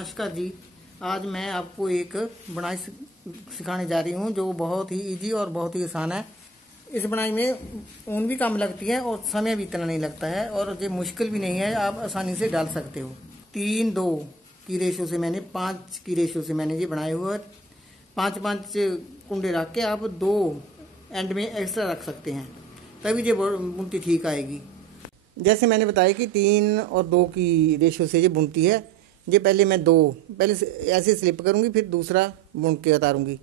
नमस्कार जी। आज मैं आपको एक बुनाई सिखाने जा रही हूँ जो बहुत ही इजी और बहुत ही आसान है। इस बुनाई में ऊन भी कम लगती है और समय भी इतना नहीं लगता है और ये मुश्किल भी नहीं है, आप आसानी से डाल सकते हो। 3-2 की रेशो से मैंने 5 की रेशो से मैंने ये बनाए हुए 5-5 कुंडे रख के आप 2 एंड में एक्स्ट्रा रख सकते हैं, तभी ये बुनती ठीक आएगी। जैसे मैंने बताया कि 3 और 2 की रेशो से ये बुनती है। ये पहले मैं 2 पहले ऐसे स्लिप करूँगी, फिर दूसरा बुन के उतारूँगी,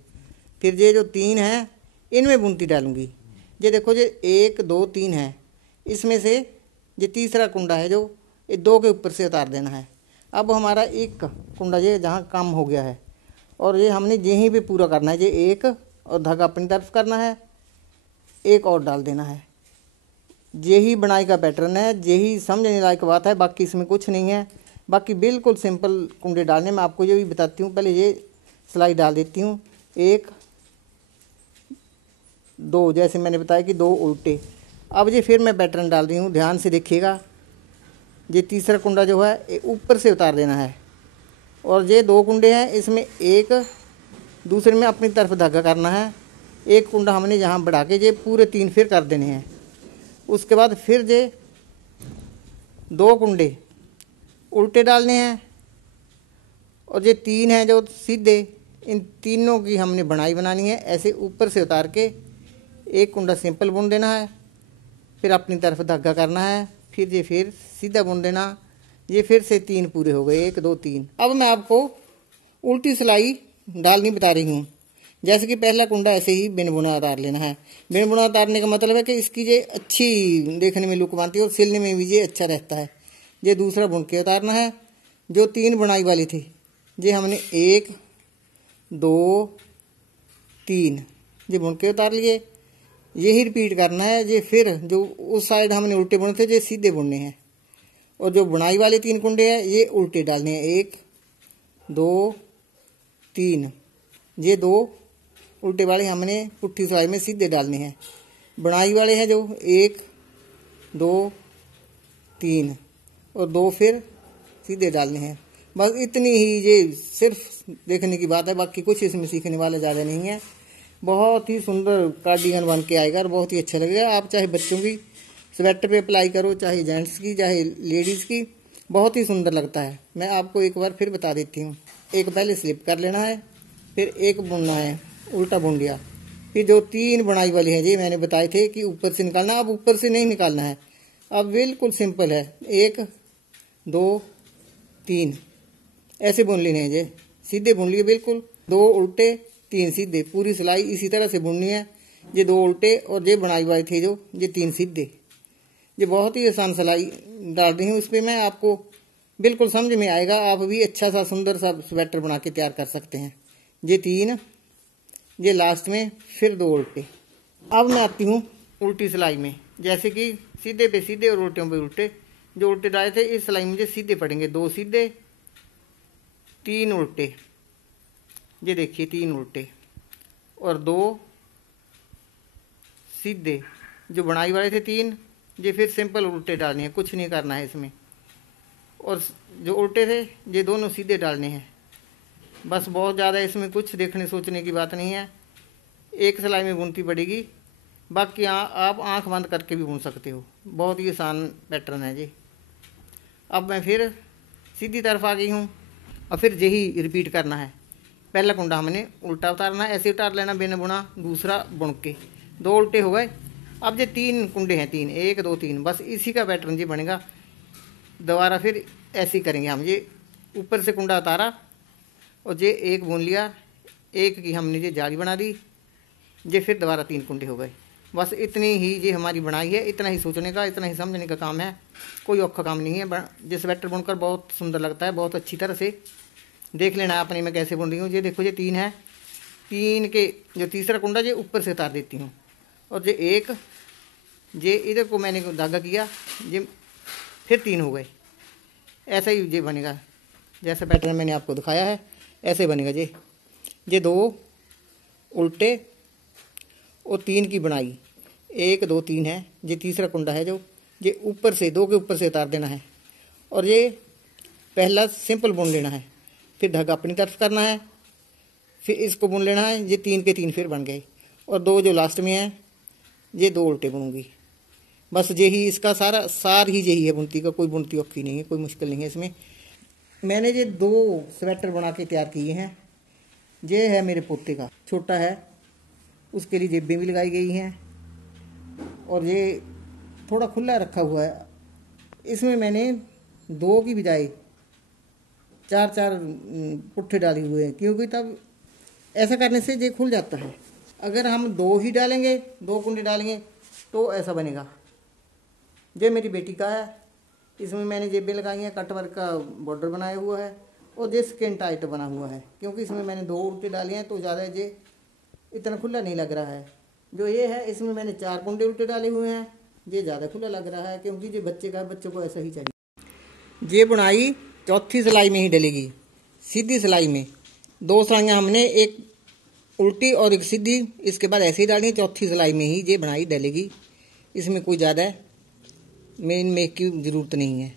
फिर ये जो 3 है इनमें बुनती डालूँगी। ये देखो ये 1 2 3 है, इसमें से ये तीसरा कुंडा है जो ये 2 के ऊपर से उतार देना है। अब हमारा एक कुंडा ये जहाँ कम हो गया है और ये हमने यहीं पे पूरा करना है। ये एक और धागा अपनी तरफ करना है, एक और डाल देना है। यही बुनाई का पैटर्न है, यही समझने लायक बात है, बाकी इसमें कुछ नहीं है। बाकी बिल्कुल सिंपल कुंडे डालने में आपको ये भी बताती हूँ। पहले ये सिलाई डाल देती हूँ 1 2, जैसे मैंने बताया कि 2 उल्टे। अब ये फिर मैं पैटर्न डाल रही हूँ, ध्यान से देखिएगा। ये तीसरा कुंडा जो है ऊपर से उतार देना है और ये 2 कुंडे हैं, इसमें एक दूसरे में अपनी तरफ धागा करना है। एक कुंडा हमने यहाँ बढ़ा के ये पूरे 3 फिर कर देने हैं। उसके बाद फिर ये 2 कुंडे उल्टे डालने हैं और ये 3 हैं जो सीधे, इन तीनों की हमने बुनाई बनानी है। ऐसे ऊपर से उतार के एक कुंडा सिंपल बुन देना है, फिर अपनी तरफ धागा करना है, फिर ये फिर सीधा बुन देना। ये फिर से 3 पूरे हो गए, 1 2 3। अब मैं आपको उल्टी सिलाई डालनी बता रही हूँ। जैसे कि पहला कुंडा ऐसे ही बिन बुना उतार लेना है। बिन बुना उतारने का मतलब है कि इसकी ये अच्छी देखने में लुक बनती है और सिलने में भी ये अच्छा रहता है। ये दूसरा बुन के उतारना है। जो 3 बुनाई वाली थी ये हमने 1 2 3 ये बुन के उतार लिए। यही रिपीट करना है। ये फिर जो उस साइड हमने उल्टे बुने थे ये सीधे बुनने हैं और जो बुनाई वाले 3 कुंडे हैं ये उल्टे डालने हैं। 1 2 3, ये 2 उल्टे वाले हमने पुट्ठी सिलाई में सीधे डालने हैं। बुनाई वाले हैं जो 1 2 3 और 2 फिर सीधे डालने हैं। बस इतनी ही ये सिर्फ देखने की बात है, बाकी कुछ इसमें सीखने वाला ज़्यादा नहीं है। बहुत ही सुंदर कार्डिगन बन के आएगा और बहुत ही अच्छा लगेगा। आप चाहे बच्चों की स्वेटर पे अप्लाई करो, चाहे जेंट्स की, चाहे लेडीज़ की, बहुत ही सुंदर लगता है। मैं आपको एक बार फिर बता देती हूँ। एक पहले स्लिप कर लेना है, फिर एक बुनना है, उल्टा बुन लिया। फिर जो 3 बुनाई वाली है जी मैंने बताए थे कि ऊपर से निकालना, अब ऊपर से नहीं निकालना है। अब बिल्कुल सिंपल है, 1 2 3 ऐसे बुन लेने हैं। जी सीधे बुन लिए, बिल्कुल 2 उल्टे 3 सीधे, पूरी सिलाई इसी तरह से बुननी है। ये 2 उल्टे और ये बुनाई वाली थी जो ये 3 सीधे। ये बहुत ही आसान सिलाई डाल रही हूँ, इस पर मैं आपको बिल्कुल समझ में आएगा। आप भी अच्छा सा सुंदर सा स्वेटर बना के तैयार कर सकते हैं। ये 3, ये लास्ट में फिर 2 उल्टे। अब मैं आती हूँ उल्टी सिलाई में। जैसे कि सीधे पे सीधे और उल्टे पे उल्टे। जो उल्टे डाले थे इस सिलाई में मुझे सीधे पड़ेंगे, 2 सीधे 3 उल्टे। ये देखिए 3 उल्टे और 2 सीधे। जो बुनाई वाले थे 3, ये फिर सिंपल उल्टे डालने हैं, कुछ नहीं करना है इसमें। और जो उल्टे थे ये दोनों सीधे डालने हैं। बस बहुत ज़्यादा इसमें कुछ देखने सोचने की बात नहीं है। एक सिलाई में बुनती पड़ेगी, बाकी आप आंख बंद करके भी बुन सकते हो। बहुत ही आसान पैटर्न है जी। अब मैं फिर सीधी तरफ आ गई हूँ और फिर यही रिपीट करना है। पहला कुंडा हमने उल्टा उतारना है, ऐसे उतार लेना बिन बुना, दूसरा बुन के 2 उल्टे हो गए। अब ये 3 कुंडे हैं, 3 1 2 3, बस इसी का पैटर्न जी बनेगा। दोबारा फिर ऐसे ही करेंगे हम। ये ऊपर से कुंडा उतारा और ये 1 बुन लिया, 1 की हमने ये जाली बना दी। ये फिर दोबारा 3 कुंडे हो गए। बस इतनी ही ये हमारी बनाई है। इतना ही सोचने का, इतना ही समझने का काम है, कोई औखा काम नहीं है। ये स्वेटर बुनकर बहुत सुंदर लगता है। बहुत अच्छी तरह से देख लेना है अपने मैं कैसे बुन रही हूँ। ये देखो ये 3 है, 3 के जो तीसरा कुंडा ये ऊपर से उतार देती हूँ और ये 1, ये इधर को मैंने धागा किया, ये फिर 3 हो गए। ऐसा ही ये बनेगा जैसा पैटर्न मैंने आपको दिखाया है, ऐसे बनेगा जी। ये 2 उल्टे और 3 की बुनाई, 1 2 3 है। ये तीसरा कुंडा है जो ये ऊपर से 2 के ऊपर से उतार देना है और ये पहला सिंपल बुन लेना है। फिर धागा अपनी तरफ करना है, फिर इसको बुन लेना है। ये 3 के 3 फिर बन गए, और 2 जो लास्ट में है ये 2 उल्टे बुनूंगी। बस यही इसका सारा सार ही यही है बुनती का, कोई बुनती औखी नहीं है, कोई मुश्किल नहीं है इसमें। मैंने ये 2 स्वेटर बना के तैयार किए हैं। ये है मेरे पोते का, छोटा है, उसके लिए जेबें भी लगाई गई हैं, और ये थोड़ा खुला रखा हुआ है। इसमें मैंने 2 की बजाय 4-4 पुट्ठे डाले हुए हैं, क्योंकि तब ऐसा करने से ये खुल जाता है। अगर हम 2 ही डालेंगे, 2 कुंडे डालेंगे तो ऐसा बनेगा। ये मेरी बेटी का है, इसमें मैंने जेबें लगाई हैं, कट वर्क का बॉर्डर बनाया हुआ है, और ये स्किन टाइट बना हुआ है, क्योंकि इसमें मैंने 2 उल्टे डाले हैं तो ज़्यादा ये इतना खुला नहीं लग रहा है। जो ये है इसमें मैंने 4 कुंडे उल्टे डाले हुए हैं, ये ज़्यादा खुला लग रहा है, क्योंकि ये बच्चे का है, बच्चों को ऐसा ही चाहिए। ये बुनाई चौथी सिलाई में ही डलेगी, सीधी सिलाई में। 2 सिलाइयाँ हमने, एक उल्टी और एक सीधी, इसके बाद ऐसे ही डालेंगे, चौथी सिलाई में ही ये बुनाई डलेगी। इसमें कोई ज़्यादा मेन मेक की ज़रूरत नहीं है।